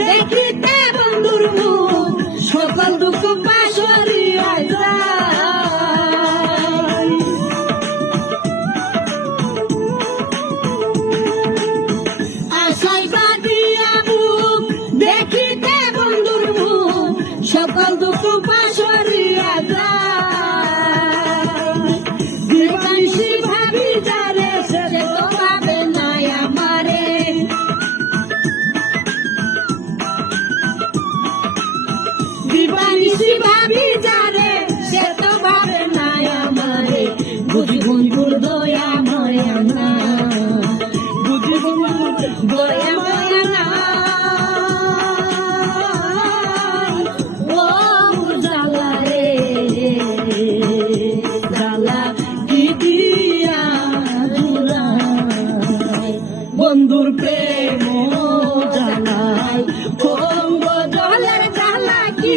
দেখিতে বন্ধুর মুখ সকল দুঃখ পাশরিয়া যায়। আশায় বাঁধিয়া বুক দেখিতে বন্ধুর মুখ সকল দুঃখ পাশরিয়া যায়। দিবানিশি ভাবি যারে সে তো পাবে না আমারে। দিবানিশি ভাবি যারে সে তো পাবে না আমারে। বুঝি বন্ধুর দয়া মায়া না, বুঝি বন্ধুর দয়া মায়া না। ও জালা রে জালা কি দিয়া জুড়াই, বন্ধুর প্রেম জালাই অঙ্গ জলের জালা কি